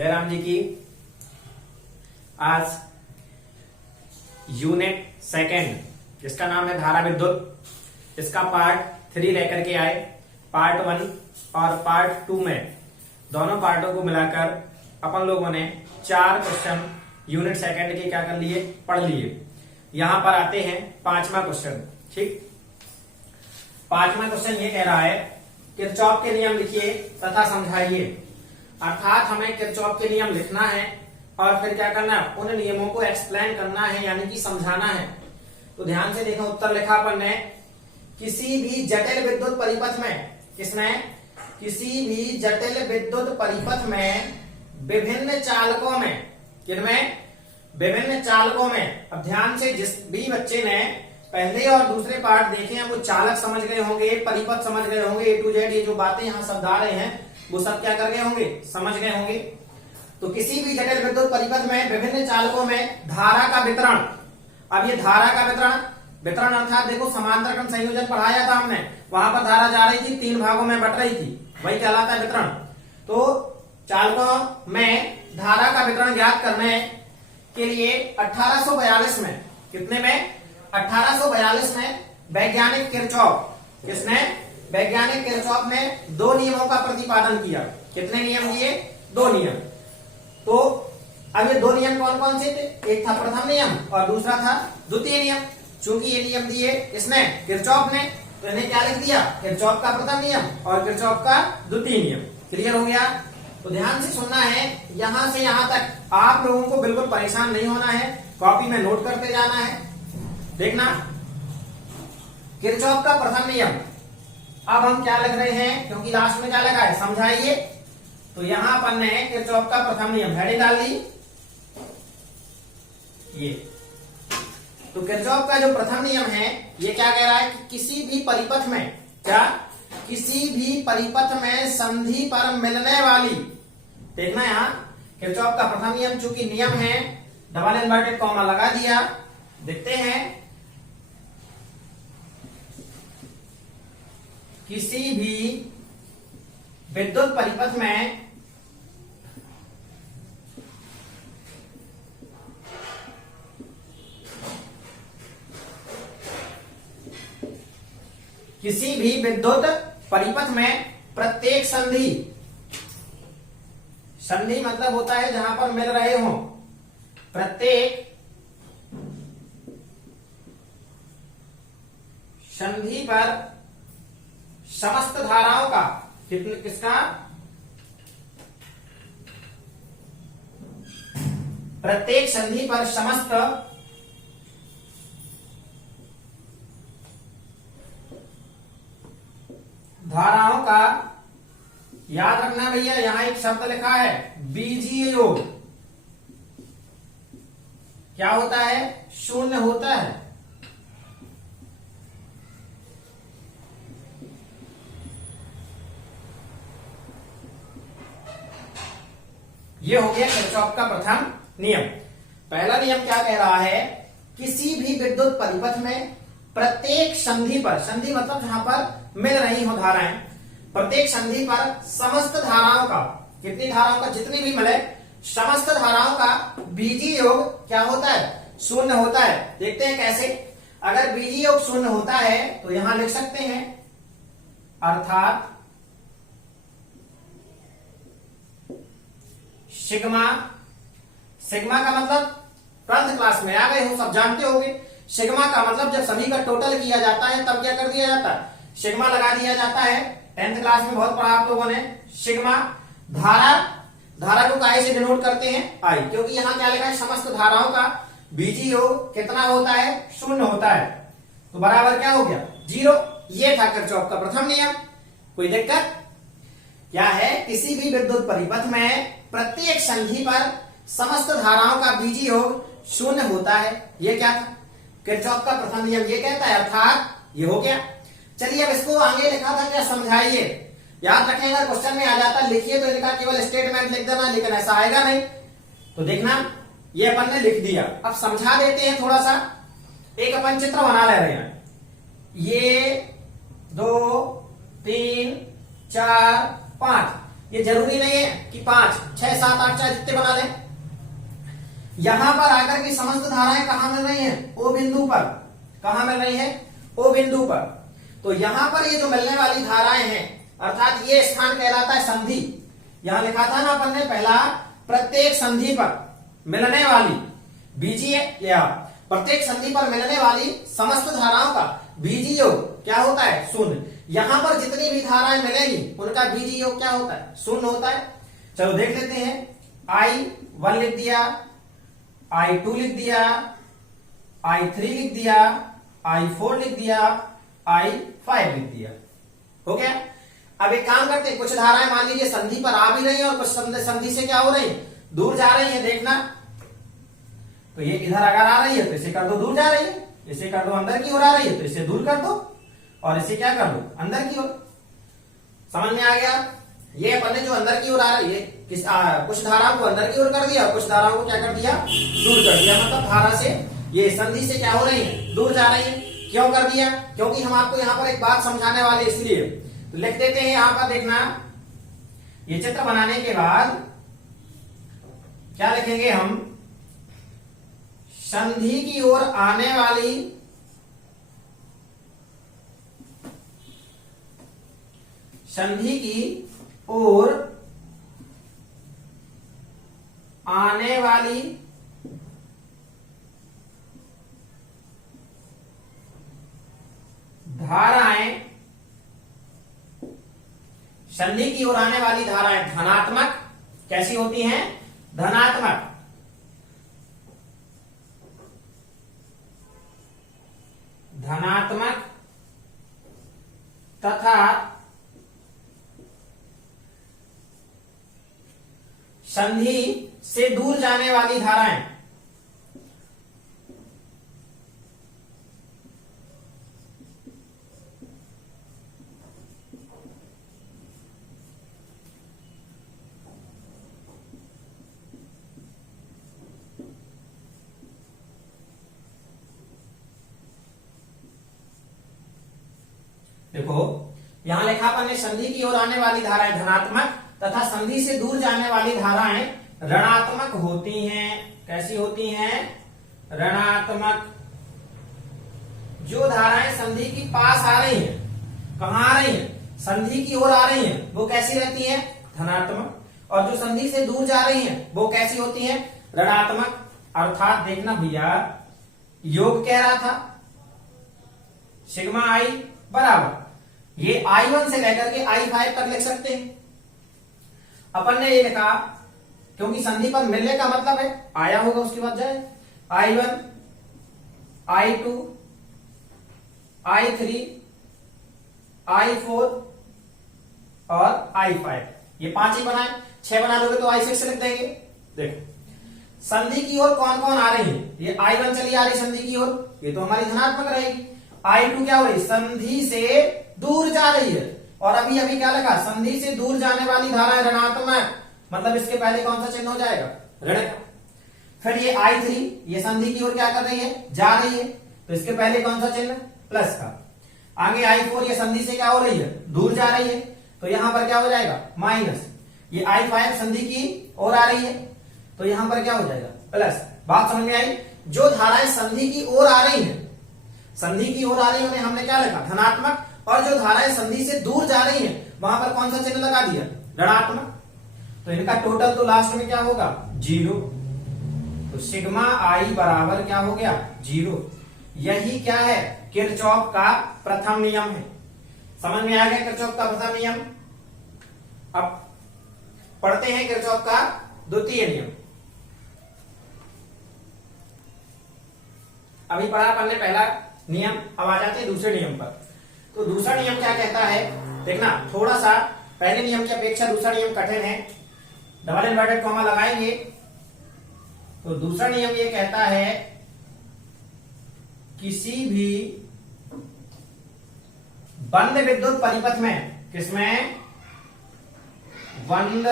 जयराम जी की आज unit second जिसका नाम है धारा विद्युत, इसका पार्ट 3 लेकर के आए। पार्ट 1 और पार्ट 2 में दोनों पार्टों को मिलाकर अपन लोगों ने 4 क्वेश्चन यूनिट सेकेंड के क्या कर लिए, पढ़ लिए। यहां पर आते हैं 5वां क्वेश्चन। ठीक, 5वां क्वेश्चन ये कह रहा है किरचॉफ के नियम लिखिए तथा समझाइए। अर्थात हमें किरचॉफ के नियम लिखना है और फिर क्या करना है, उन नियमों को एक्सप्लेन करना है, यानी कि समझाना है। तो ध्यान से देखो, उत्तर लिखा अपन ने, किसी भी जटिल विद्युत परिपथ में, किसने, किसी भी जटिल विद्युत परिपथ में विभिन्न चालकों में, किनमें, विभिन्न चालकों में। अब ध्यान से, जिस भी बच्चे ने पहले और दूसरे पार्ट देखे हैं वो चालक समझ गए होंगे, परिपथ समझ गए होंगे, A to Z ये जो बातें यहाँ शब्द आ रहे हैं वो सब क्या कर गए होंगे, समझ गए होंगे। तो किसी भी जटिल विद्युत परिपथ में विभिन्न चालकों में धारा का वितरण। अब ये धारा का वितरण अर्थात देखो, समांतर क्रम संयोजन पढ़ाया था हमने, वहां पर धारा जा रही थी, 3 भागों में बट रही थी, वही कहलाता है वितरण। तो चालकों में धारा का वितरण ज्ञात करने के लिए 1842 में, कितने में, 1842 में वैज्ञानिक किरचॉफ, किसने, वैज्ञानिक किरचॉफ ने 2 नियमों का प्रतिपादन किया। कितने नियम दिए, 2 नियम। तो अब ये 2 नियम कौन कौन से थे, एक था प्रथम नियम और दूसरा था द्वितीय नियम। चूंकि ये नियम दिए इसने, किरचॉफ ने, तो इन्हें क्या लिख दिया, किरचॉफ का प्रथम नियम और किरचॉफ का द्वितीय नियम। क्लियर हो गया। तो ध्यान से सुनना है, यहां से यहां तक आप लोगों को बिल्कुल परेशान नहीं होना है, कॉपी में नोट करते जाना है। देखना, किरचॉफ का प्रथम नियम। अब हम क्या लिख रहे हैं, क्योंकि लास्ट में क्या लगा है, समझाइए। तो यहां अपन ने किरचॉफ का प्रथम नियम हेडिंग डाल दी ये। तो किरचॉफ का जो प्रथम नियम है ये क्या कह रहा है कि किसी भी परिपथ में, क्या, किसी भी परिपथ में संधि पर मिलने वाली, देखना यहां किरचॉफ का प्रथम नियम, चूंकि नियम है, डबल इन्वर्टेड कॉमा लगा दिया। देखते हैं, किसी भी विद्युत परिपथ में किसी भी विद्युत परिपथ में प्रत्येक संधि, संधि मतलब होता है जहां पर मिल रहे हो, प्रत्येक संधि पर समस्त धाराओं का, किसका, प्रत्येक संधि पर समस्त धाराओं का, याद रखना भैया, यहां एक शब्द लिखा है बीजीय योग, क्या होता है, शून्य होता है। ये हो गया किरचॉफ का प्रथम नियम। पहला नियम क्या कह रहा है, किसी भी विद्युत परिपथ में प्रत्येक संधि पर, संधि मतलब जहां पर मिल रही हो धाराएं, प्रत्येक संधि पर समस्त धाराओं का, कितनी धाराओं का, जितनी भी मिले, समस्त धाराओं का बीजीय योग क्या होता है, शून्य होता है। देखते हैं कैसे। अगर बीजीय योग शून्य होता है तो यहां लिख सकते हैं, अर्थात सिग्मा, सिग्मा का मतलब 12th क्लास में आ गए हो, सब जानते होंगे। सिग्मा का मतलब जब सभी का टोटल किया जाता है तब क्या कर दिया जाता है, सिग्मा लगा दिया जाता है। 10th क्लास में बहुत पढ़ा आप लोगों ने सिग्मा। धारा, धारा को काय से डिनोट करते हैं, आई, क्योंकि यहां क्या लिखा है, समस्त धाराओं का बीजीय योग कितना होता है, शून्य होता है। तो बराबर क्या हो गया, 0। ये था किरचॉफ का प्रथम नियम। कोई दिक्कत क्या है, किसी भी विद्युत परिपथ में प्रत्येक संधि पर समस्त धाराओं का बीजीय योग शून्य होता है। ये क्या था, किरचॉफ का प्रथम नियम ये कहता है, अर्थात ये हो गया। चलिए अब इसको आगे लिखा था क्या, समझाइए। याद रखेंगे, क्वेश्चन में आ जाता लिखिए तो इनका केवल स्टेटमेंट लिख देना, लेकिन ऐसा आएगा नहीं। तो देखना, ये अपन ने लिख दिया। अब समझा देते हैं थोड़ा सा। एक अपन चित्र बना ले रहे हैं, ये 2 3 4 5, ये जरूरी नहीं है कि 5, 6, 7, 8 चाहे जितने बना लें। यहां पर आकर के समस्त धाराएं कहां मिल रही हैं? ओ बिंदु पर। कहां मिल रही है? ओ बिंदु पर। तो यहां पर ये जो मिलने वाली धाराएं हैं, अर्थात ये स्थान कहलाता है संधि। यहां लिखा था ना अपन ने पहला, प्रत्येक संधि पर मिलने वाली बीजीय या प्रत्येक संधि पर मिलने वाली समस्त धाराओं का बीजीय योग क्या होता है? शून्य। यहां पर जितनी भी धाराएं मिलेंगी उनका बीजीय योग क्या होता है? शून्य होता है। चलो देख लेते हैं। I1 लिख दिया, I2 लिख दिया, I3 लिख दिया, I4 लिख दिया, I5 लिख दिया। हो गया। अब एक काम करते हैं, कुछ धाराएं मान लीजिए संधि पर आ भी रही हैं और कुछ संधि से क्या हो रही है? दूर जा रही है। देखना, तो ये इधर अगर आ रही है तो इसे कर दो दूर जा रही है, इसे कर दो अंदर की ओर आ रही है तो इसे दूर कर दो, और इसे क्या कर दो? अंदर की ओर। समझ में आ गया? ये अपन ने जो अंदर की ओर आ रही है कुछ धाराओं को अंदर की ओर कर दिया और कुछ धाराओं को क्या कर दिया? दूर कर दिया। मतलब धारा से, ये संधि से क्या हो रही है? दूर जा रही है। क्यों कर दिया? क्योंकि हम आपको यहां पर एक बात समझाने वाले, इसलिए। तो लिख देते हैं यहां पर, देखना, ये चित्र बनाने के बाद क्या लिखेंगे हम? संधि की ओर आने वाली संधि की ओर आने वाली धाराएं, संधि की ओर आने वाली धाराएं धनात्मक कैसी होती हैं? धनात्मक। धनात्मक तथा संधि से दूर जाने वाली धाराएं देखो, यहां लिखा अपन ने संधि की ओर आने वाली धाराएं धनात्मक तथा संधि से दूर जाने वाली धाराएं ऋणात्मक होती हैं। कैसी होती हैं? ऋणात्मक। जो धाराएं संधि की पास आ रही हैं, कहां आ रही हैं? संधि की ओर आ रही हैं, वो कैसी रहती हैं? धनात्मक। और जो संधि से दूर जा रही हैं, वो कैसी होती हैं? ऋणात्मक। अर्थात देखना भैया, योग कह रहा था सिग्मा आई बराबर, ये I1 से लेकर के I5 तक लिख सकते हैं। अपन ने ये लिखा क्योंकि संधि पर मिलने का मतलब है आया होगा उसके बाद जाए। I1, I2, I3, I4 और I5, ये 5 ही बनाए। 6 बना लोगे तो I6 लिख देंगे। देखो, संधि की ओर कौन कौन आ रही है? ये I1 चली आ रही संधि की ओर, ये तो हमारी धनात्मक रहेगी। I2 क्या हो रही? संधि से दूर जा रही है। और अभी अभी क्या लिखा? संधि से दूर जाने वाली धारा ऋणात्मक, मतलब इसके पहले कौन सा चिन्ह हो जाएगा? ऋण का। फिर ये I3, ये संधि की ओर क्या कर रही है? जा रही है, तो इसके पहले कौन सा चिन्ह? प्लस का। आगे I4, ये संधि से क्या हो रही है? दूर जा रही है, तो यहां पर क्या हो जाएगा? माइनस। ये I5 संधि की ओर आ रही है, तो यहां पर क्या हो जाएगा? प्लस। बात समझ में आई? जो धाराएं संधि की ओर आ रही है, संधि की ओर आ रही है, हमने क्या लिखा? धनात्मक। और जो धाराएं संधि से दूर जा रही हैं, वहां पर कौन सा चिन्ह लगा दिया? ऋणात्मक। तो इनका टोटल तो लास्ट में क्या होगा? 0। तो सिग्मा आई बराबर क्या हो गया? 0। यही क्या है? किरचॉफ का प्रथम नियम है। समझ में आ गया किरचॉफ का प्रथम नियम? अब पढ़ते हैं किरचॉफ का द्वितीय नियम। अभी पढ़ा अपन ने पहला नियम, अब आ जाते हैं दूसरे नियम पर। तो दूसरा नियम क्या कहता है? देखना, थोड़ा सा पहले नियम की अपेक्षा दूसरा नियम कठिन है। डबल इन्वर्टेड कॉमा लगाएंगे तो दूसरा नियम ये कहता है, किसी भी बंद विद्युत परिपथ में, किसमें? बंद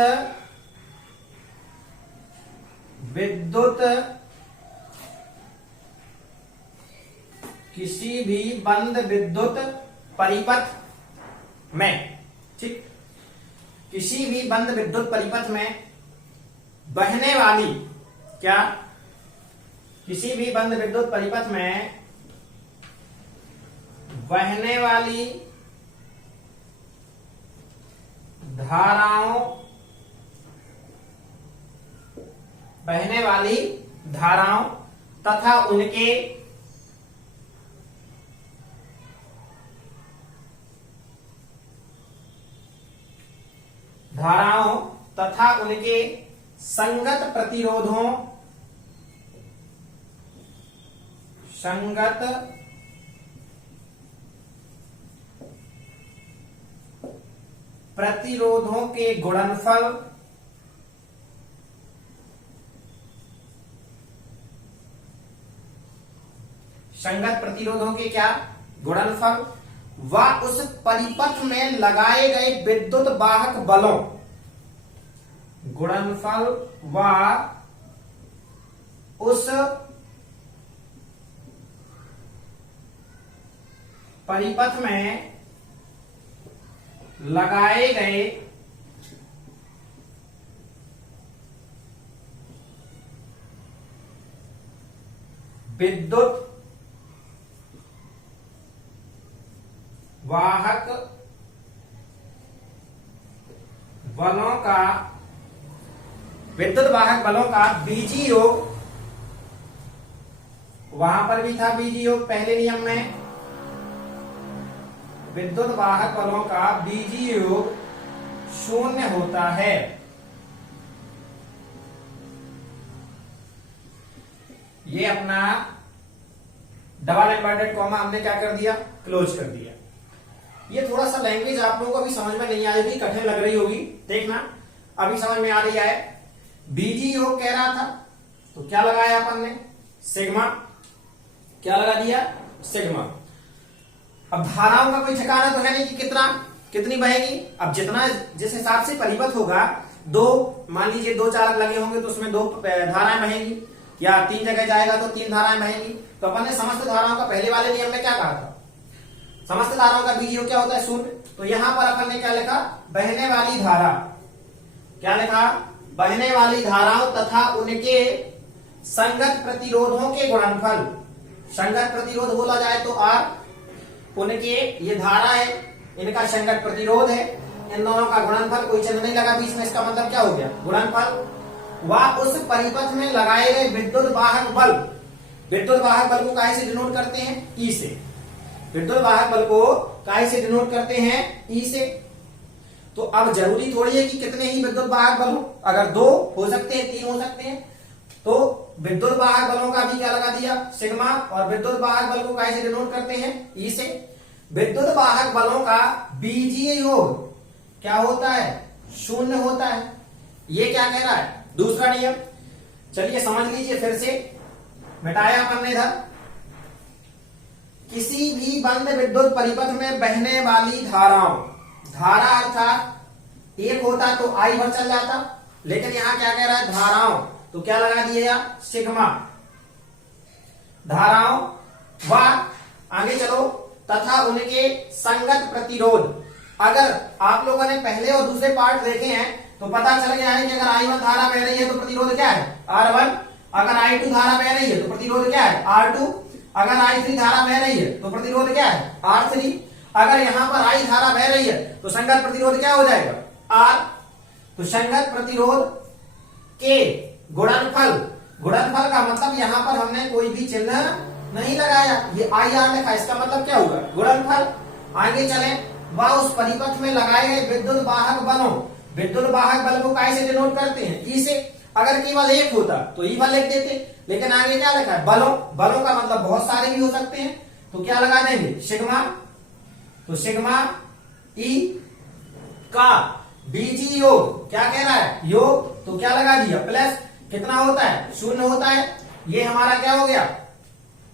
विद्युत, किसी भी बंद विद्युत परिपथ में, ठीक, किसी भी बंद विद्युत परिपथ में बहने वाली, क्या, किसी भी बंद विद्युत परिपथ में बहने वाली धाराओं, बहने वाली धाराओं तथा उनके धाराओं तथा उनके संगत प्रतिरोधों, संगत प्रतिरोधों के गुणनफल, संगत प्रतिरोधों के क्या, गुणनफल, व उस परिपथ में लगाए गए विद्युत वाहक बलों, गुणनफल व उस परिपथ में लगाए गए विद्युत वाहक बलों का, विद्युत वाहक बलों का बीजी योग, वहां पर भी था बीजी योग पहले नियम में, विद्युत वाहक बलों का बीजी योग शून्य होता है। ये अपना डबल इन्वर्टेड कॉमा हमने क्या कर दिया, क्लोज कर दिया। ये थोड़ा सा लैंग्वेज आप लोगों को अभी समझ में नहीं आएगी, कठिन लग रही होगी, देखना अभी समझ में आ रही है। बीजी योग कह रहा था तो क्या लगाया अपन ने, सिग्मा, क्या लगा दिया, सिग्मा। अब धाराओं का कोई ठिकाना तो है नहीं कि कितनी बहेगी। अब जितना जिस हिसाब से परिपथ होगा, दो मान लीजिए दो चालक लगे होंगे तो उसमें दो धाराएं बहेंगी, या तीन जगह जाएगा तो तीन धाराएं बहेंगी। तो अपन ने समस्त धाराओं का पहले वाले नियम में क्या कहा था, समस्त धाराओं का बीज योग क्या होता है, शून्य। तो यहां पर अपन ने क्या लिखा, बहने वाली धारा, क्या लिखा, बहने वाली धाराओं तथा उनके संगत प्रतिरोधों के गुणनफल। संगत प्रतिरोध बोला जाए तो आर, उनके ये धारा है, इनका संगत प्रतिरोध है, इन दोनों का गुणनफल, कोई चिन्ह नहीं लगा बीच में, इसका मतलब क्या हो गया, गुणनफल। वह उस परिपथ में लगाए गए विद्युत वाहक बल, विद्युत वाहक बल को काहे से डिनोट करते हैं, ई से। विद्युत वाहक बल को काहे से डिनोट करते हैं, ई से। तो अब जरूरी थोड़ी है कि कितने ही विद्युत वाहक बल हो, अगर दो हो सकते हैं, तीन हो सकते हैं। तो विद्युत वाहक बलों का भी क्या लगा दिया, सिग्मा, और विद्युत वाहक बल को काहे से डिनोट करते हैं, ई से। विद्युत वाहक बलों का बीजीय योग क्या होता है, शून्य होता है। ये क्या कह रहा है, दूसरा नियम। चलिए समझ लीजिए फिर से, मिटाया अपन ने इधर। किसी भी बंद विद्युत परिपथ में बहने वाली धाराओं, धारा अर्थात एक होता तो आई भर चल जाता, लेकिन यहां क्या कह रहा है, धाराओं, तो क्या लगा दिया, सिग्मा। धाराओं व आगे चलो तथा उनके संगत प्रतिरोध। अगर आप लोगों ने पहले और दूसरे पार्ट देखे हैं तो पता चल गया है कि अगर I1 धारा बह रही है तो प्रतिरोध क्या है, R1। अगर I2 धारा बह रही है तो प्रतिरोध क्या है, R2। अगर I3 धारा बह रही है तो प्रतिरोध क्या है, R3। अगर यहां पर I धारा बह रही है तो संगत प्रतिरोध क्या हो जाएगा, R। तो संगत प्रतिरोध के गुणनफल, गुणनफल का मतलब यहां पर हमने कोई भी चिन्ह नहीं लगाया, ये I R लिखा, इसका मतलब क्या होगा, गुणनफल। आगे चले, वह उस परिपथ में लगाए गए विद्युत वाहक बलों, विद्युत वाहक बल को काहे से डिनोट करते हैं, ई से। अगर केवल एक होता तो ई बल लिख देते, लेकिन आगे क्या लिखा है, बलों। बलों का मतलब बहुत सारे भी हो सकते हैं, तो क्या लगा देंगे, सिग्मा। तो सिग्मा ई का बीजी योग क्या कह रहा है, योग, तो क्या लगा दिया, प्लस, कितना होता है, शून्य होता है। ये हमारा क्या हो गया,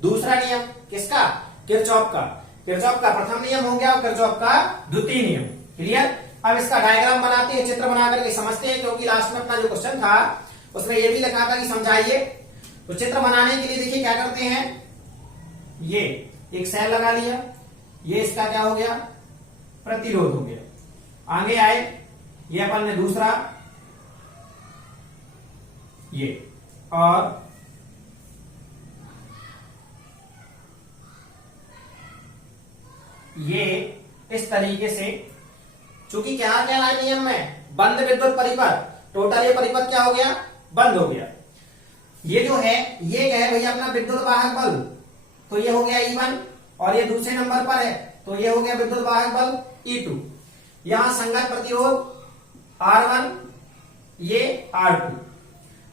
दूसरा नियम। किसका, किरचॉफ का। किरचॉफ का प्रथम नियम हो गया और किरचॉफ का द्वितीय नियम। क्लियर। अब इसका डायग्राम बनाते हैं, चित्र बना करके समझते हैं, क्योंकि लास्ट में अपना जो क्वेश्चन था उसमें ये भी लिखा था कि समझाइए। तो चित्र बनाने के लिए देखिए क्या करते हैं, ये एक सेल लगा लिया, ये इसका क्या हो गया, प्रतिरोध हो गया। आगे आए, ये अपन ने दूसरा, ये, और ये इस तरीके से, चूंकि क्या क्या है नियम में, बंद विद्युत परिपथ, टोटल ये परिपथ क्या हो गया, बंद हो गया। ये जो है ये क्या है भैया अपना विद्युत वाहक बल, तो ये हो गया E1, और ये दूसरे नंबर पर है तो ये हो गया विद्युत वाहक बल E2। यहां संगत प्रतिरोध R1, ये R2,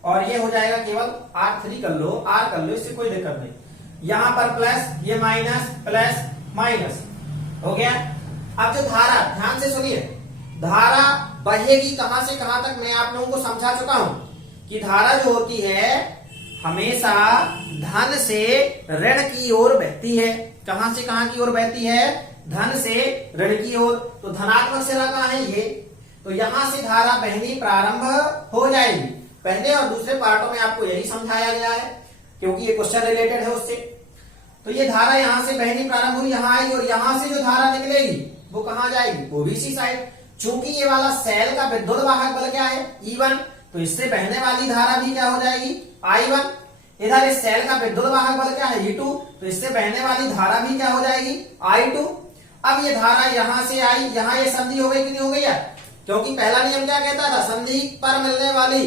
और ये हो जाएगा केवल R3 कर लो, R कर लो, इससे कोई दिक्कत नहीं। यहां पर प्लस, ये माइनस, प्लस माइनस हो गया। अब जो धारा, ध्यान से सुनिए, धारा बहेगी कहां से कहां तक, मैं आप लोगों को समझा चुका हूं कि धारा जो होती है हमेशा धन से ऋण की ओर बहती है। कहां से कहां की ओर बहती है, धन से ऋण की ओर। तो धनात्मक सिरा कहां है, ये, तो यहां से धारा बहनी प्रारंभ हो जाएगी। पहले और दूसरे पार्टों में आपको यही समझाया गया है, क्योंकि ये क्वेश्चन रिलेटेड है उससे। तो ये धारा यहां से बहनी प्रारंभ हुई, यहां आई, और यहां से जो धारा निकलेगी वो कहां जाएगी, वो भी इसी साइड। चूंकि ये वाला सेल का विद्युत वाहक बल क्या है, E1, तो इससे बहने वाली धारा भी क्या हो जाएगी, I1। इधर इस सेल का विद्युत वाहक बल क्या है, E2, तो इससे बहने वाली धारा भी क्या हो जाएगी, I2। अब ये धारा यहां से आई, यहां ये संधि हो गई कि नहीं हो गई है, क्योंकि पहला नियम क्या कहता था, संधि पर मिलने वाली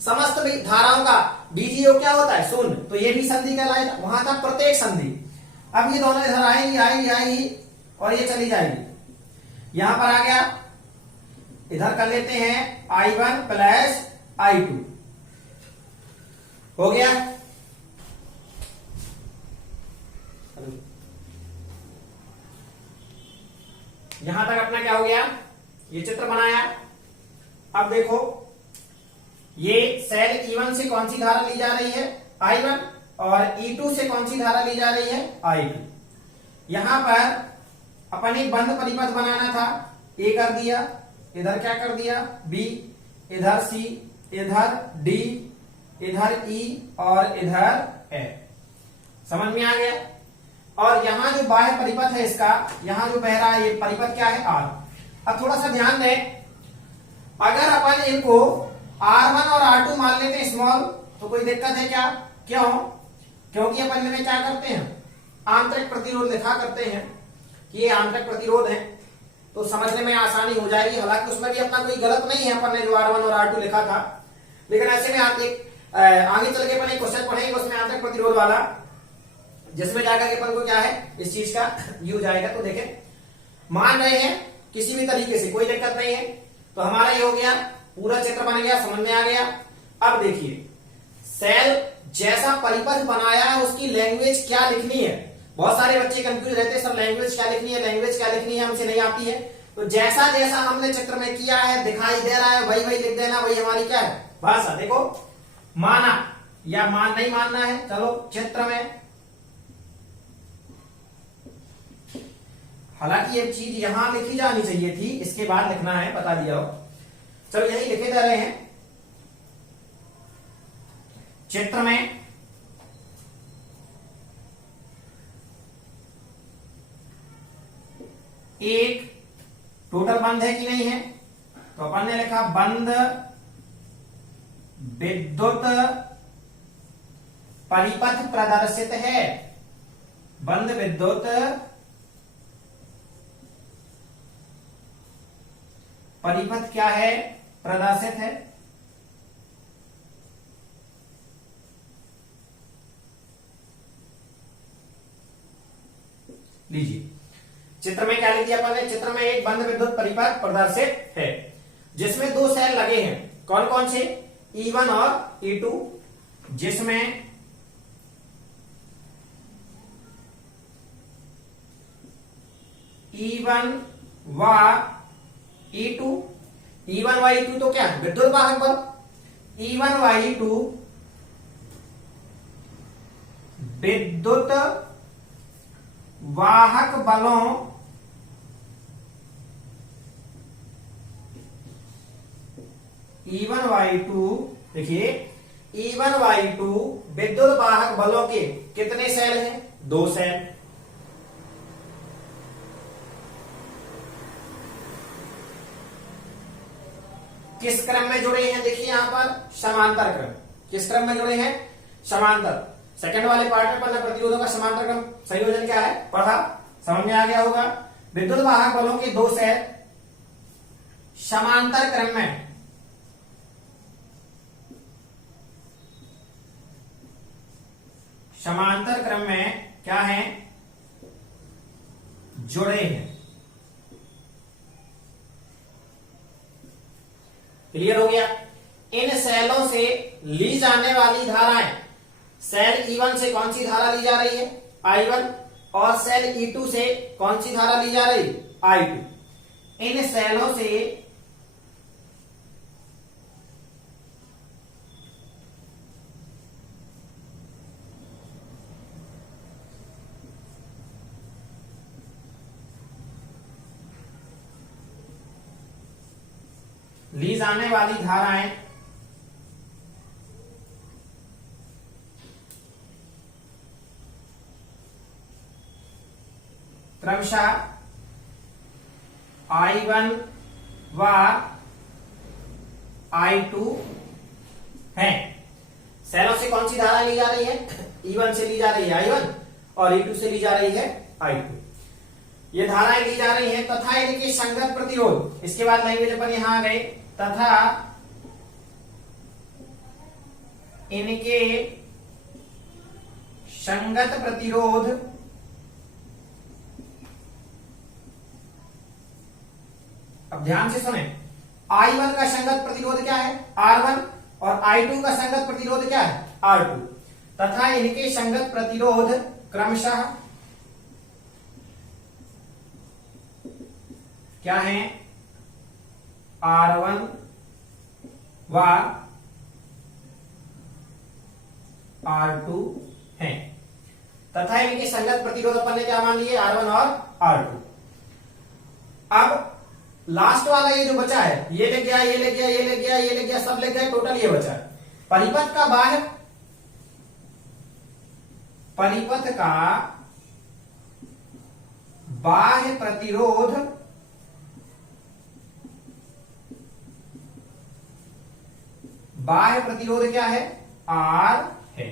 समस्त धाराओं का बीजी योग क्या होता है, शून्य। तो ये भी संधि कहलाएगा, वहां था प्रत्येक संधि। अब ये दोनों इधर आएंगी, आएगी, और ये चली जाएगी। यहां पर आ गया, इधर कर लेते हैं I1 प्लस I2, हो गया। यहां तक अपना क्या हो गया, ये चित्र बनाया। अब देखो, ये सेल E1 से कौन सी धारा ली जा रही है, I1, और E2 से कौन सी धारा ली जा रही है, I2। यहां पर अपन एक बंद परिपथ बनाना था, A कर दिया, इधर क्या कर दिया, B, इधर C, इधर D, इधर E, और इधर A। समझ में आ गया। और यहां जो बाह्य परिपथ है इसका, यहां जो बह रहा है ये परिपथ क्या है, R। अब थोड़ा सा ध्यान दें, अगर अपन इनको R1 और R2 मान लेते हैं स्मॉल, तो कोई दिक्कत है क्या, क्यों, क्योंकि अपन में क्या करते हैं, आंतरिक प्रतिरोध लिखा करते हैं कि ये आंतरिक प्रतिरोध है, तो समझने में आसानी हो जाएगी। हालांकि उसमें भी अपना कोई गलत नहीं है, अपन ने जो R1 और R2 लिखा था, लेकिन ऐसे में आप आगे चल के अपन एक क्वेश्चन पढ़ेंगे उसमें आंतरिक प्रतिरोध वाला, जिसमें जाकर के अपन को क्या है इस चीज का यूज आएगा। तो देखें, मान रहे हैं किसी भी तरीके से, कोई दिक्कत नहीं है। तो हमारा ये हो गया, पूरा चित्र बन गया, समझ में आ गया। अब देखिए, सेल जैसा परिपथ बनाया है उसकी लैंग्वेज क्या लिखनी है। बहुत सारे बच्चे कंफ्यूज रहते हैं, सर लैंग्वेज क्या लिखनी है, लैंग्वेज क्या लिखनी है, हमसे नहीं आती है। तो जैसा जैसा हमने चित्र में किया है, दिखाई दे रहा है, वही वही लिख देना, वही हमारी क्या है भाषा। देखो, माना या मान नहीं मानना है, चलो चित्र में, हालांकि ये चीज यहां लिखी जानी चाहिए थी, इसके बाद लिखना है, बता दिया हो। चलो यही लिखे जा रहे हैं चित्र में। एक टोटल बंद है कि नहीं है, तो अपन ने लिखा बंद विद्युत परिपथ प्रदर्शित है। बंद विद्युत परिपथ क्या है, प्रदर्शित है। लीजिए, चित्र में क्या लिख दिया अपन ने, चित्र में एक बंद विद्युत परिपथ प्रदर्शित है जिसमें दो सेल लगे हैं। कौन कौन से, E1 और E2, जिसमें E1 व E2, E1 व E2 तो क्या है, विद्युत वाहक बल। E1 व E2 विद्युत वाहक बलों E1 व E2, देखिए E1 व E2 विद्युत वाहक बलों के कितने सेल हैं, दो सेल। किस क्रम में जुड़े हैं, देखिए यहां पर समांतर क्रम। किस क्रम में जुड़े हैं, समांतर। सेकंड वाले पार्ट में पढ़ना प्रतिरोधों का समांतर क्रम संयोजन क्या है, पढ़ा, समझ में आ गया होगा। विद्युत वाहक बलों के दो सेट समांतर क्रम में क्या है, जुड़े हैं। क्लियर हो गया। इन सेलों से ली जाने वाली धाराएं, सेल E1 से कौन सी धारा ली जा रही है, I1, और सेल E2 से कौन सी धारा ली जा रही है, I2। इन सेलों से ली जाने वाली धाराएं क्रमशः I1 व I2 है। सेलों से कौन सी धारा ली जा रही है, E1 से ली जा रही है I1 और E2 से ली जा रही है I2। ये धाराएं ली जा रही हैं तथा इनके संगत प्रतिरोध, इसके बाद लैंग्वेज अपन यहां आ गए, तथा इनके संगत प्रतिरोध अब ध्यान से सुने, I1 का संगत प्रतिरोध क्या है, R1, और I2 का संगत प्रतिरोध क्या है, R2, तथा इनके संगत प्रतिरोध क्रमशः क्या है, R1 व R2 है, तथा इनके संगत प्रतिरोध अपन ने क्या मान लिए, R1 और R2। अब लास्ट वाला ये जो बचा है, ये ले गया, ये ले गया, ये ले गया, ये ले गया, सब ले गए, टोटल ये बचा है। परिपथ का बाह्य प्रतिरोध क्या है, R है।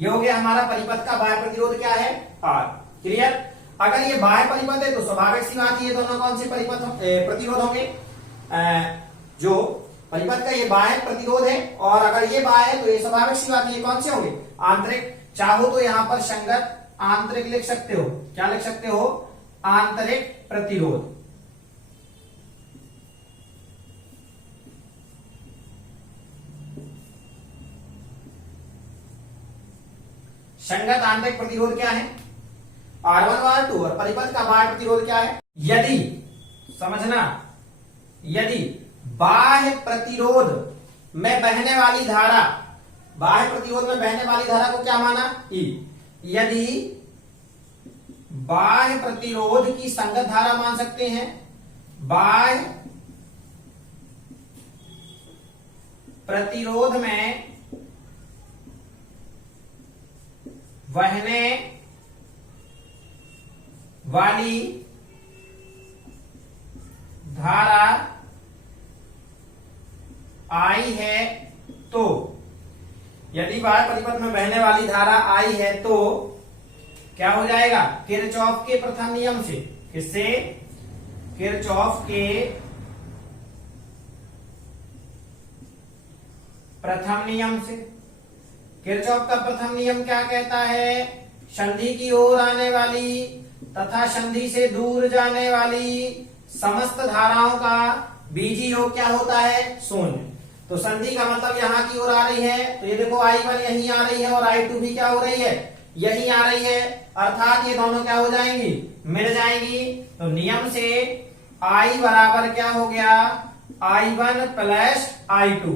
ये हो गया हमारा परिपथ का बाह्य प्रतिरोध क्या है, R। क्लियर। अगर ये बाह्य परिपथ है तो स्वाभाविक सी बात, ये दोनों कौन से प्रतिरोध होंगे, जो परिपथ का ये बाह्य प्रतिरोध है, और अगर ये बाह्य है तो ये स्वाभाविक सी बात, ये कौन से होंगे, आंतरिक। चाहो तो यहां पर संगत आंतरिक लिख सकते हो, क्या लिख सकते हो, आंतरिक प्रतिरोध। संगत आंतरिक प्रतिरोध क्या है, R1 और R2, और परिपथ का बाह्य प्रतिरोध क्या है। यदि समझना, यदि बाह्य प्रतिरोध में बहने वाली धारा, बाह्य प्रतिरोध में बहने वाली धारा को क्या माना, E। यदि बाह्य प्रतिरोध की संगत धारा मान सकते हैं, बाह्य प्रतिरोध में बहने वाली धारा I है तो, यदि बाह्य परिपथ में बहने वाली धारा I है तो क्या हो जाएगा, किरचॉफ के प्रथम नियम से, किससे, किरचॉफ के प्रथम नियम से। किरचॉफ का प्रथम नियम क्या कहता है, संधि की ओर आने वाली तथा संधि से दूर जाने वाली समस्त धाराओं का बीजी योग क्या होता है, शून्य। तो संधि का मतलब यहाँ की ओर आ रही है, तो ये देखो I1 यहीं आ रही है और I2 भी क्या हो रही है, यहीं आ रही है, अर्थात ये दोनों क्या हो जाएंगी, मिल जाएंगी। तो नियम से I बराबर क्या हो गया, I1 प्लस I2।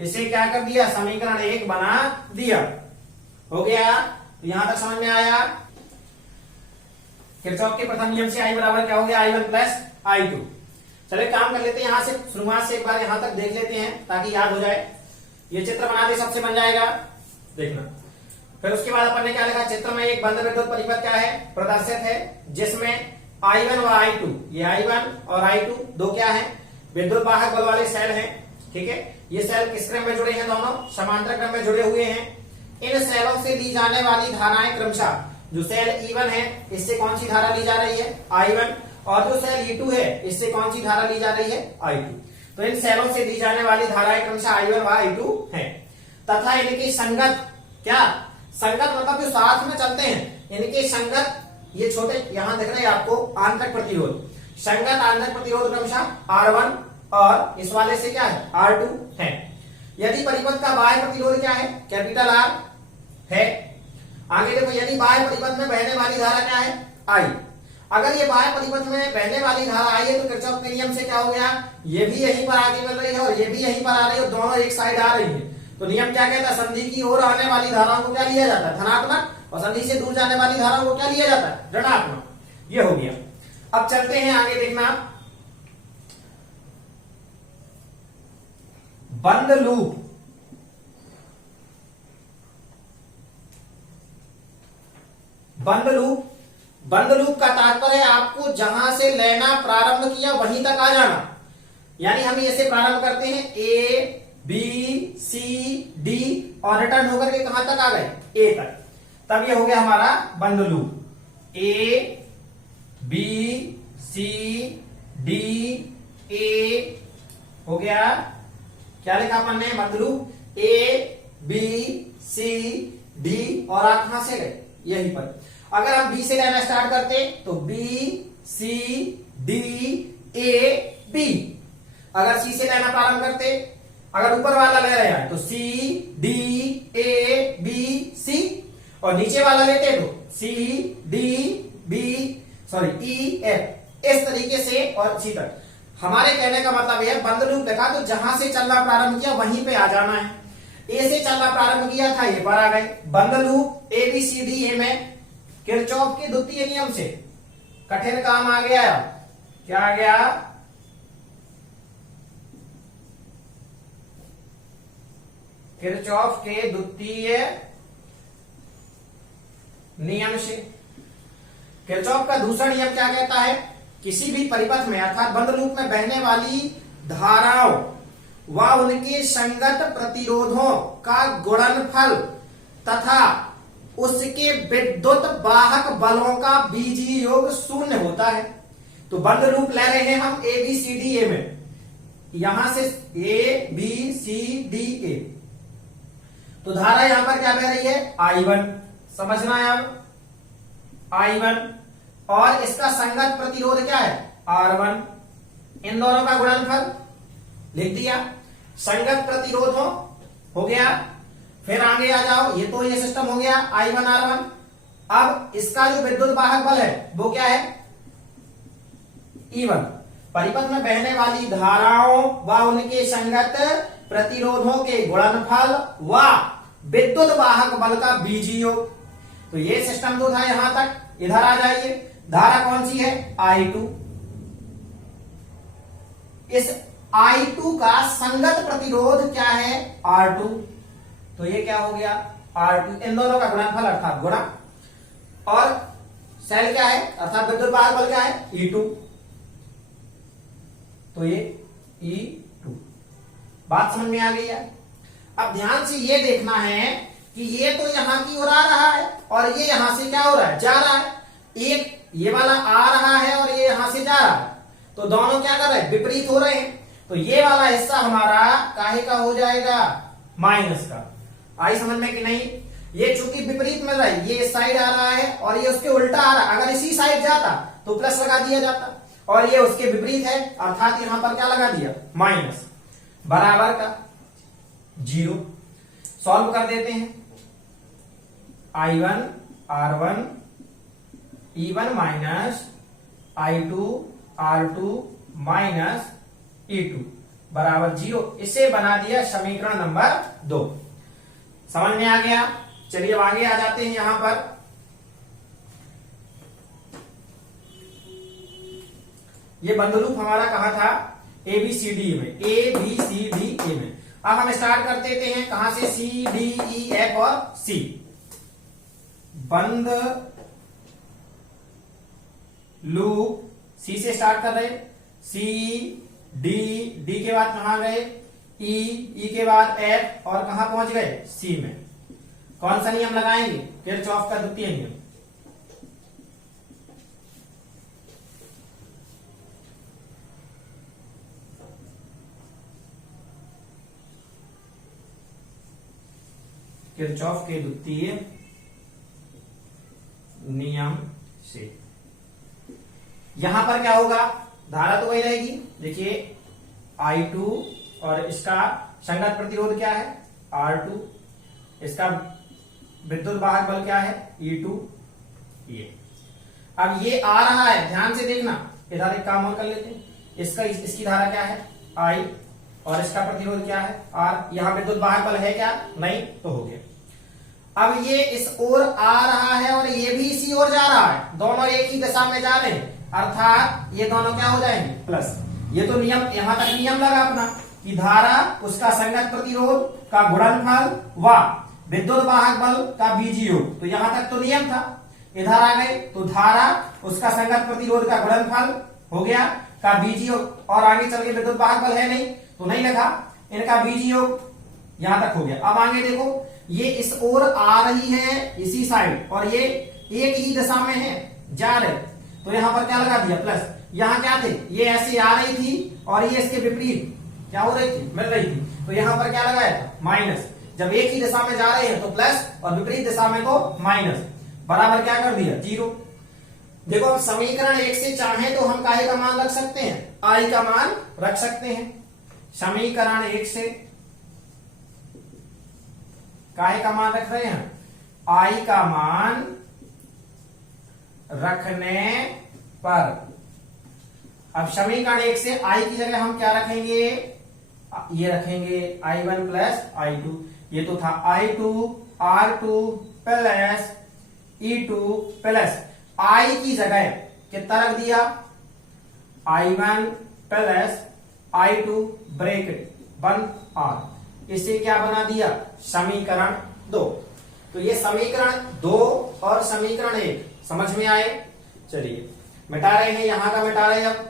इसे क्या कर दिया, समीकरण 1 बना दिया, हो गया। तो यहां तक समझ में आया। किरचॉफ के प्रथम नियम से I बराबर क्या हो गया, I1 प्लस I2। चलिए काम कर लेते हैं, यहां से शुरुआत से एक बार यहां तक देख लेते हैं ताकि याद हो जाए। ये चित्र बना दे, सबसे बन जाएगा, देखना। फिर उसके बाद अपन ने क्या लिखा, चित्र में एक बंद विद्युत परिपथ क्या है, प्रदर्शित है, जिसमें I1 व I2, ये I1 और I2 दो क्या है, विद्युत वाहक बल वाले सेल हैं, ठीक है। ये सेल किस क्रम में जुड़े हैं? दोनों समांतर क्रम में जुड़े हुए हैं। इन सेलों से ली जाने वाली धाराएं क्रमशः, जो सेल E1 है इससे कौन सी धारा ली जा रही है? I1। और जो सेल E2 है इससे कौन सी धारा ली जा रही है? I2। तो इन सेलों से ली जाने वाली धाराएं क्रमशः I1 व I2 है तथा इनकी संगत, क्या संगत मतलब जो साथ में चलते हैं, इनके संगत, ये छोटे यहां दिख रहे हैं आपको आंतरिक प्रतिरोध, संगत आंतरिक प्रतिरोध क्रमशः R1 और इस वाले से क्या है? R2 है। यदि परिपथ का बाह्य प्रतिरोध क्या है? कैपिटल R है। आगे देखो, यदि बाह्य परिपथ में बहने वाली धारा क्या है? I। अगर ये बाह्य परिपथ में बहने वाली धारा I है तो किरचॉफ के नियम से क्या हो गया? ये भी यहीं पर आगे मिल रही है और ये भी यहीं पर आ रही है और दोनों एक साइड आ रही है। तो नियम क्या कहता है? संधि की ओर आने वाली धाराओं को क्या लिया जाता है? धनात्मक, और संधि से दूर जाने वाली धाराओं को क्या लिया जाता है? ऋणात्मक। ये हो गया। अब चलते हैं आगे, देखना बंद लूप। बंद लूप का तात्पर्य आपको जहां से लेना प्रारंभ किया वहीं तक आ जाना। यानी हम ऐसे प्रारंभ करते हैं A B C D और रिटर्न होकर के कहां तक आ गए? A तक। तब ये हो गया हमारा बंद loop. A B C D A हो गया। क्या लिखा अपन ने? बंद loop A B C D और आप कहां से गए? यहीं पर। अगर हम B से लेना स्टार्ट करते तो B C D A B। अगर C से लेना प्रारंभ करते, अगर ऊपर वाला ले रहे हैं तो C D A B C और नीचे वाला लेते तो C D B E F, इस तरीके से और सी तक। हमारे कहने का मतलब यह, बंद लूप देखा तो जहां से चलना प्रारंभ किया वहीं पे आ जाना है। ए से चलना प्रारंभ किया था, ये पर आ गए। बंद लूप ABCD में किरचॉफ के द्वितीय नियम से कठिन काम आ गया। क्या आ गया? किरचॉफ के द्वितीय नियम से। किरचॉफ का दूसरा नियम क्या कहता है? किसी भी परिपथ में अर्थात बंद लूप में बहने वाली धाराओं व उनके संगत प्रतिरोधों का गुणनफल तथा उसके विद्युत वाहक बलों का बीजीय योग शून्य होता है। तो बंद लूप ले रहे हैं हम ABCD में, यहां से ABCD। तो धारा यहां पर क्या बह रही है? I1। समझना है अब, I1 और इसका संगत प्रतिरोध क्या है? R1। इन दोनों का गुणनफल लिख दिया। संगत प्रतिरोधों हो गया। फिर आगे आ जाओ, ये सिस्टम हो गया I1 R1। अब इसका जो विद्युत वाहक बल है वो क्या है? E1। परिपथ में बहने वाली धाराओं व उनके संगत प्रतिरोधों के गुणनफल व विद्युत वाहक बल का बीजीय योग। तो ये सिस्टम तो था यहां तक। इधर आ जाइए, धारा कौन सी है? I2। इस I2 का संगत प्रतिरोध क्या है? R2। तो ये क्या हो गया? R2। इन दोनों का गुणनफल अर्थात गुणा, और सेल क्या है अर्थात विद्युत वाहक बल क्या है? E2। तो ये E2। बात समझ में आ गई है? अब ध्यान से ये देखना है कि ये तो यहां की ओर आ रहा है और ये यहां से क्या हो रहा है? जा रहा है। एक ये वाला आ रहा है और ये यहां से जा रहा है, तो दोनों क्या कर रहे हैं? विपरीत हो रहे हैं। तो ये वाला हिस्सा हमारा काहे का हो जाएगा? माइनस का। आई समझ में कि नहीं? ये चूंकि विपरीत मिल रहा है, ये इस साइड आ रहा है और ये उसके उल्टा आ रहा है। अगर इसी साइड जाता तो प्लस लगा दिया जाता, और ये उसके विपरीत है अर्थात यहां पर क्या लगा दिया? माइनस। बराबर का 0। सॉल्व कर देते हैं। I1 R1 E1 minus I2 R2 minus E2 बराबर 0। इसे बना दिया समीकरण नंबर 2। समझ में आ गया? चलिए अब आगे आ जाते हैं। यहां पर ये बंद लूप हमारा कहां था? ABCD में, ABCD में। अब हम स्टार्ट कर देते हैं कहां से? C D E F और C। बंद लूप C से स्टार्ट कर रहे। C डी, डी के बाद कहां गए ई, ई के बाद एफ और कहां पहुंच गए सी में। कौन सा नियम लगाएंगे? किरचॉफ का द्वितीय नियम। किरचॉफ के द्वितीय नियम से यहां पर क्या होगा? धारा तो वही रहेगी। देखिए I2 और इसका संगत प्रतिरोध क्या है R2, इसका विद्युत वाहक बल क्या है E2। ये अब ये आ रहा है, ध्यान से देखना। इधर एक काम और कर लेते हैं। इसकी धारा क्या है I और इसका प्रतिरोध क्या है R। यहां विद्युत वाहक बल है क्या? नहीं, तो हो गया। अब ये इस ओर आ रहा है और ये भी इसी ओर जा रहा है, दोनों एक ही दिशा में जा रहे हैं, अर्थात ये दोनों क्या हो जाएंगे प्लस। ये तो नियम, यहां तक नियम लगा अपना कि धारा उसका संगत प्रतिरोध का गुणनफल व विद्युत वाहक बल का बीजीय योग। तो यहां तक तो नियम था। इधर आ गए तो धारा उसका संगत प्रतिरोध का गुणनफल हो गया का बीजीय योग, और आगे चल के विद्युत वाहक बल है नहीं तो नहीं लिखा, इनका बीजीय योग यहां तक हो गया। अब आगे देखो, ये इस ओर आ रही है इसी साइड और ये एक ही दिशा में है, जा रहे, तो यहां पर क्या लगा दिया प्लस। यहां क्या थे? ये ऐसे आ रही थी और ये इसके विपरीत क्या हो रही थी? मिल रही थी, तो यहां पर क्या लगाया था माइनस। जब एक ही दिशा में जा रहे हैं तो प्लस और विपरीत दिशा में तो माइनस, बराबर क्या कर दिया 0। देखो अब समीकरण 1 से चाहे तो हम काहे का मान रख सकते हैं? I का मान रख सकते हैं। समीकरण 1 से काहे का मान रख रहे हैं? I का मान रखने पर अब समीकरण 1 से I की जगह हम क्या रखेंगे? ये रखेंगे I1 प्लस I2। ये तो था I2 R2 plus E2 plus I की जगह कितना रख दिया? I1 plus I2 bracket 1R। इसे क्या बना दिया? समीकरण 2। तो ये समीकरण 2 और समीकरण 1 समझ में आए? चलिए मिटा रहे हैं, यहां का मिटा रहे हैं। अब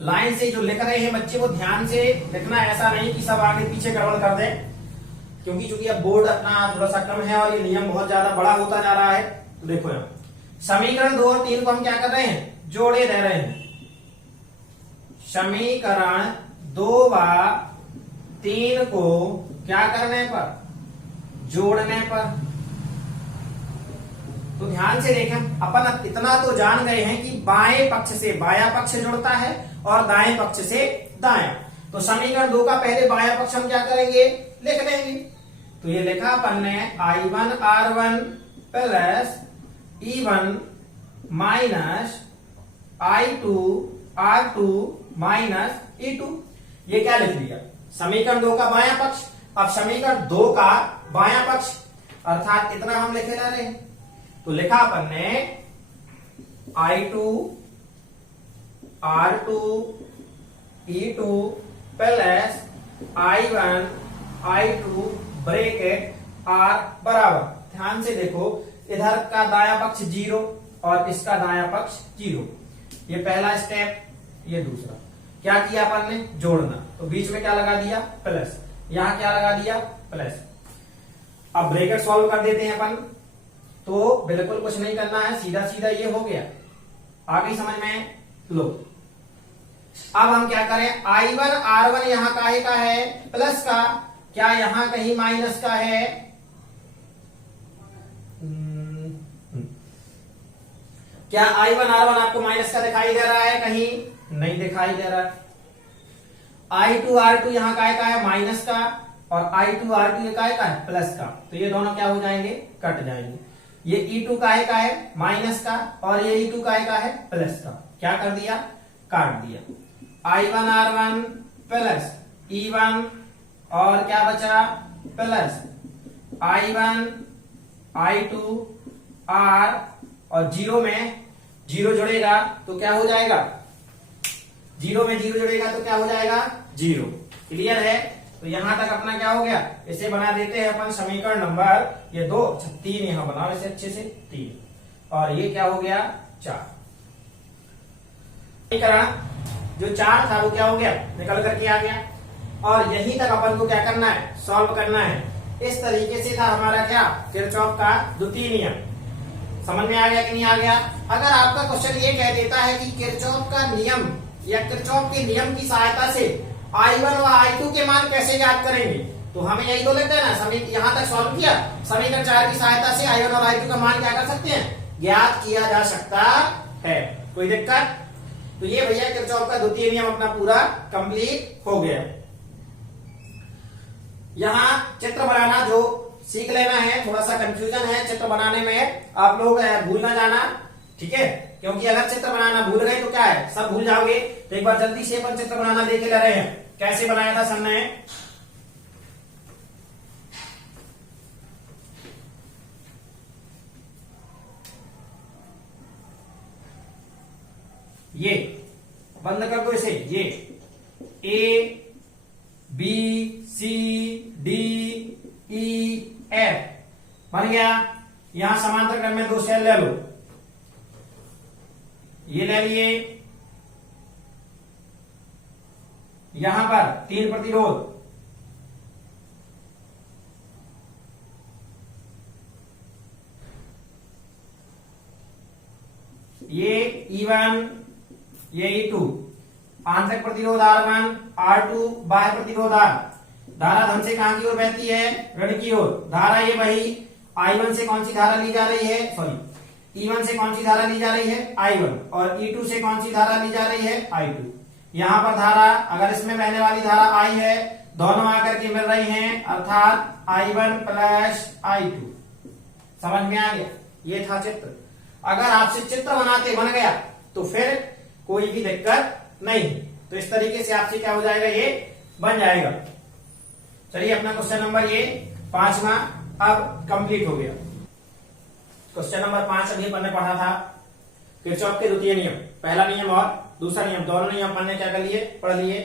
लाइन से जो लिख रहे हैं बच्चे वो ध्यान से लिखना, ऐसा नहीं कि सब आगे पीछे गड़बड़ कर दें, क्योंकि चूंकि अब बोर्ड अपना थोड़ा सा कम है और ये नियम बहुत ज्यादा बड़ा होता जा रहा है। तो देखो यहां समीकरण 2 और 3 को हम क्या कर रहे हैं? जोड़े दे रहे हैं। समीकरण 2 व 3 को क्या करने पर? जोड़ने पर। तो ध्यान से देखें, अपन इतना तो जान गए हैं कि बाएं पक्ष से बायां पक्ष जुड़ता है और दाएं पक्ष से दायां। तो समीकरण 2 का पहले बायां पक्ष हम क्या करेंगे? लिख देंगे। तो ये लिखा अपन ने I1 R1 plus E1 minus I2 R2 minus E2। ये क्या लिख लिया? समीकरण 2 का बायां पक्ष। अब समीकरण 2 का बायां पक्ष अर्थात इतना हम लिखे जा रहे हैं। तो लिखा अपन ने I2 R2 E2 plus I1 I2 bracket R बराबर। ध्यान से देखो, इधर का दायां पक्ष 0 और इसका दायां पक्ष 0। ये पहला स्टेप, ये दूसरा। क्या किया अपन ने? जोड़ना। तो बीच में क्या लगा दिया? प्लस। यहां क्या लगा दिया? प्लस। अब ब्रैकेट सॉल्व कर देते हैं अपन। तो बिल्कुल कुछ नहीं करना है, सीधा सीधा ये हो गया। आगे समझ में लो। अब हम क्या करें? I1 R1 यहां काहे का है? प्लस का। क्या यहां कहीं माइनस का है? क्या I1 R1 आपको माइनस का दिखाई दे रहा है? कहीं नहीं दिखाई दे रहा है। I2 R2 यहां काहे का है? माइनस का। और I2 R2 ये काहे का है? प्लस का। तो ये दोनों क्या हो जाएंगे? कट जाएंगे। ये E2 काहे का है? माइनस का। और ये E2 काहे का है? प्लस का। क्या कर दिया? काट दिया। I1 R1 प्लस E1 और क्या बचा? प्लस I1 I2 R और 0 में 0 जुड़ेगा तो क्या हो जाएगा? 0 में 0 जुड़ेगा तो क्या हो जाएगा? 0। क्लियर है? तो यहां तक अपना क्या हो गया? इसे बना देते हैं अपन समीकरण नंबर ये 2 3 यहां बनाओ इसे अच्छे से 3 और ये क्या हो गया? 4। समीकरण जो 4 था वो क्या हो गया, निकल करके आ गया। और यहीं तक अपन को क्या करना है, सॉल्व करना है। इस तरीके से था हमारा क्या, किरचॉफ का द्वितीय नियम। समझ में आ गया कि नहीं आ गया? अगर आपका क्वेश्चन ये कह देता है कि किरचॉफ का नियम या किरचॉफ के नियम की सहायता से I1 और I2 के मान कैसे ज्ञात करेंगे, तो हमें यही तो लिख देना। यहां तक सॉल्व किया, समीकरण 4 की सहायता से I1 और I2 का मान क्या कर सकते हैं, ज्ञात किया जा सकता है। कोई दिक्कत? तो ये भैया किरचॉफ का द्वितीय नियम अपना पूरा कंप्लीट हो गया। यहाँ चित्र बनाना जो सीख लेना है, थोड़ा सा कंफ्यूजन है चित्र बनाने में, आप लोग भूल ना जाना, ठीक है? क्योंकि अगर चित्र बनाना भूल गए तो क्या है, सब भूल जाओगे। तो एक बार जल्दी से अपन चित्र बनाना देख ले रहे हैं, कैसे बनाया था सर ने। ये बंद कर दो इसे, ये A B C D E F बन गया। यहां समांतर क्रम में 2 सेल ले लो, ये ले लिए। यहां पर 3 प्रतिरोध, ये E1 ये E2, आंतरिक प्रतिरोध R1 R2, बाह्य प्रतिरोध R। धारा धन से कहां की ओर बहती है, ऋण की ओर। धारा ये वही I1 से कौन सी धारा ली जा रही है, सॉरी E1 से कौन सी धारा ली जा रही है, I1, और E2 से कौन सी धारा ली जा रही है, I2। यहां पर धारा, अगर इसमें बहने वाली धारा I है, दोनों आकर के मिल रही हैं, अर्थात I1 प्लस I2। समझ में आ गया? ये था चित्र। अगर आपसे चित्र बनाते बन गया तो फिर कोई भी दिक्कत नहीं। तो इस तरीके से आपसे क्या हो जाएगा, ये बन जाएगा। चलिए अपना क्वेश्चन नंबर ये 5वां अब कंप्लीट हो गया। क्वेश्चन नंबर 5 अभी अपन ने पढ़ा था किरचॉफ के द्वितीय नियम, पहला नियम और दूसरा नियम, दोनों नियम अपन ने क्या कर लिए, पढ़ लिए।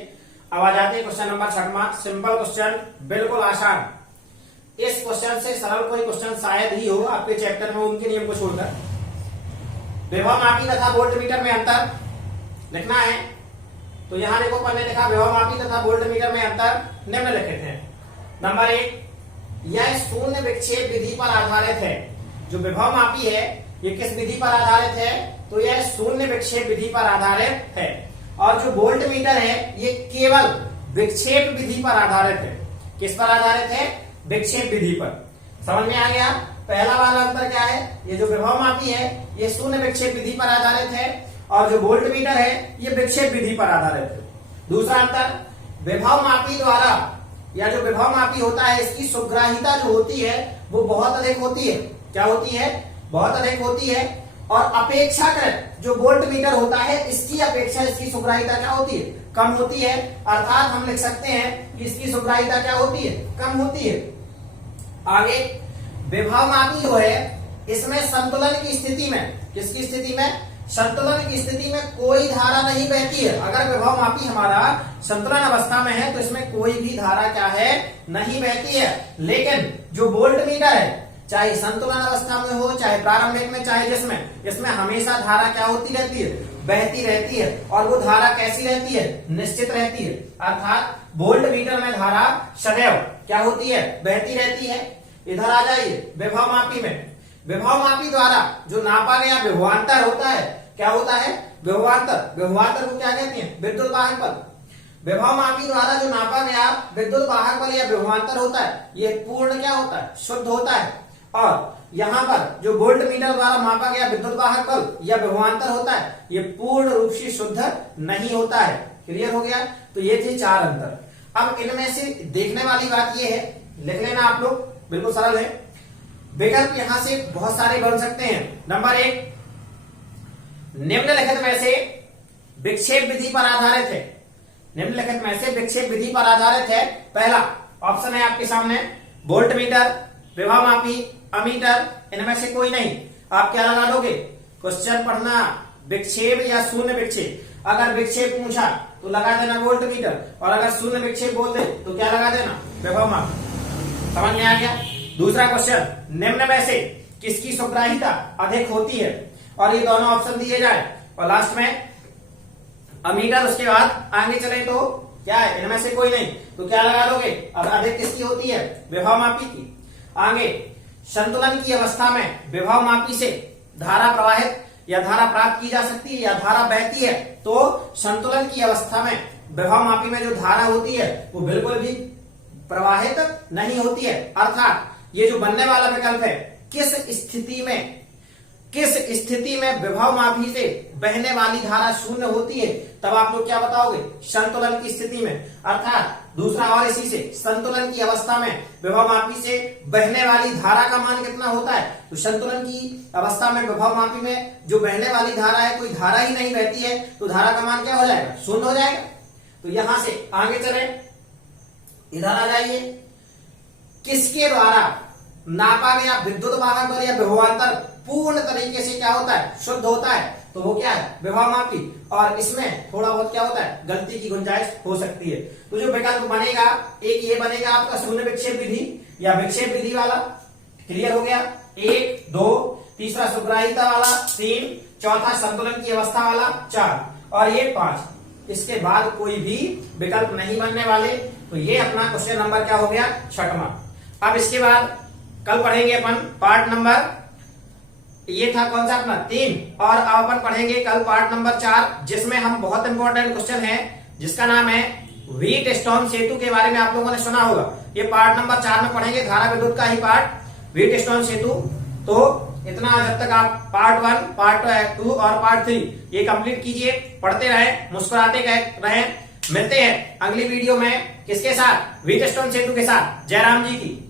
अब आ जाते हैं क्वेश्चन नंबर 6वां, सिंपल क्वेश्चन, बिल्कुल आसान। इस क्वेश्चन से सरल कोई क्वेश्चन शायद ही हो आपके चैप्टर में, उनके नियम को छोड़कर। विभव मापी तथा वोल्टमीटर में अंतर लिखना है। तो यहां देखो अपन ने लिखा विभव मापी तथा वोल्टमीटर में अंतर निम्नलिखित है। नंबर 1, यह शून्य विक्षेप विधि पर आधारित है। जो विभव मापी है ये किस विधि पर आधारित है, तो यह शून्य विक्षेप विधि पर आधारित है। और जो वोल्टमीटर है ये केवल विक्षेप विधि पर आधारित है। किस पर आधारित है, विक्षेप विधि पर। समझ में आ गया? पहला वाला अंतर क्या है, ये जो विभव मापी है ये शून्य विक्षेप विधि पर आधारित है, और जो वोल्टमीटर है ये विक्षेप विधि पर आधारित है। दूसरा अंतर, विभव मापी द्वारा या जो विभव मापी होता है इसकी सुग्राहिता जो होती है वो बहुत अधिक होती है। क्या होती है, बहुत अधिक होती है। और अपेक्षाकृत जो वोल्टमीटर होता है इसकी अपेक्षा इसकी सुग्राहिता क्या होती है, कम होती है। अर्थात हम लिख सकते हैं कि इसकी सुग्राहिता क्या होती है, कम होती है। आगे, विभव मापी जो है इसमें संतुलन की स्थिति में, किसकी स्थिति में, संतुलन की स्थिति में कोई धारा नहीं बहती है। अगर विभव मापी हमारा संतुलन अवस्था में है तो इसमें कोई भी धारा क्या है, नहीं बहती है। लेकिन जो वोल्टमीटर है चाहे संतुलन अवस्था में हो, चाहे प्रारंभिक में, चाहे जिसमें, इसमें हमेशा धारा क्या होती रहती है, बहती रहती है। और वो धारा कैसी रहती है, निश्चित रहती है। अर्थात वोल्टमीटर में धारा सदैव क्या होती है, बहती रहती है। इधर आ जाइए विभव मापी में। विभव मापी द्वारा जो नापा गया विभवांतर होता है, क्या होता है, विभवांतर। विभवांतर को क्या कहते हैं, विद्युत वाहक बल। विभव मापी द्वारा जो नापा गया विद्युत वाहक बल या विभवांतर होता है ये पूर्ण क्या होता है, शुद्ध होता है। और यहां पर जो वोल्टमीटर द्वारा मापा गया विद्युत वाहक बल या विभवांतर होता है ये पूर्ण रूप से शुद्ध नहीं होता है। क्लियर हो गया? तो ये थे 4 अंतर। अब इनमें से देखने वाली बात ये है, लिख लेना आप लोग, बिल्कुल सरल है। विकल्प यहां से बहुत सारे बन सकते हैं। नंबर 1, निम्नलिखित में से विक्षेप विधि पर आधारित है। निम्नलिखित में से विक्षेप विधि पर आधारित है। पहला ऑप्शन है आपके सामने, वोल्टमीटर, विभव मापी, अमीटर, इनमें से कोई नहीं। आप क्या लगा दोगे, क्वेश्चन पढ़ना, विक्षेप या शून्य विक्षेप। अगर विक्षेप पूछा तो लगा देना वोल्टमीटर, और अगर शून्य विक्षेप बोल दे तो क्या लगा देना, विभव मापी। समझ में आ गया? दूसरा क्वेश्चन, निम्न में से किसकी सुग्राहिता अधिक होती है, और ये दोनों ऑप्शन दिए जाए। और लास्ट में अब मीटर, उसके बाद आगे चले तो क्या है, इनमें से कोई नहीं, तो क्या लगा दोगे, अब अधिक किसकी होती है, विभवमापी की। आगे संतुलन की अवस्था में विभवमापी से धारा प्रवाहित या धारा प्राप्त की जा सकती है या धारा बहती है, तो संतुलन की अवस्था में विभवमापी में जो धारा होती है वो बिल्कुल भी प्रवाहित नहीं होती है। अर्थात ये जो बनने वाला विकल्प है, किस स्थिति में विभवमापी से बहने वाली धारा शून्य होती है, तब आप लोग क्या बताओगे, संतुलन की स्थिति में। अर्थात दूसरा और इसी से, संतुलन की अवस्था में विभवमापी से बहने वाली धारा का मान कितना होता है, तो संतुलन की अवस्था में विभवमापी में जो बहने वाली धारा है, कोई धारा ही नहीं बहती है, तो धारा का मान क्या हो जाएगा, शून्य हो जाएगा। तो यहां से आगे चले, इधर आ जाइए, किसके द्वारा नापा गया विद्युत वाहक बल या विभवांतर पूर्ण तरीके से क्या होता है, शुद्ध होता है, तो वो क्या है, विभवमापी। और इसमें थोड़ा बहुत क्या होता है, गलती की गुंजाइश हो सकती है। तो जो विकल्प बनेगा, एक ये बनेगा आपका शून्य विक्षेप विधि या विक्षेप विधि वाला, क्लियर हो गया, 1, 2, तीसरा सुग्राहिता वाला 3, चौथा संतुलन की अवस्था वाला 4 और ये 5। इसके बाद कोई भी विकल्प नहीं बनने वाले। तो ये अपना क्वेश्चन नंबर क्या हो गया, 6वां। अब इसके बाद कल पढ़ेंगे अपन पार्ट नंबर, ये था कौन सा अपना 3, और अब अपन पढ़ेंगे कल पार्ट नंबर 4, जिसमें हम बहुत इंपॉर्टेंट क्वेश्चन है जिसका नाम है व्हीटस्टोन सेतु के बारे में आप लोगों ने सुना होगा। ये पार्ट नंबर 4 में पढ़ेंगे, धारा विद्युत का ही पार्ट, व्हीटस्टोन सेतु। तो इतना जब तक आप पार्ट 1, पार्ट 2 और पार्ट 3 ये कंप्लीट कीजिए, पढ़ते रहे, मुस्कुराते रहे। मिलते हैं अगली वीडियो में, किसके साथ, व्हीटस्टोन सेतु के साथ। जयराम जी की।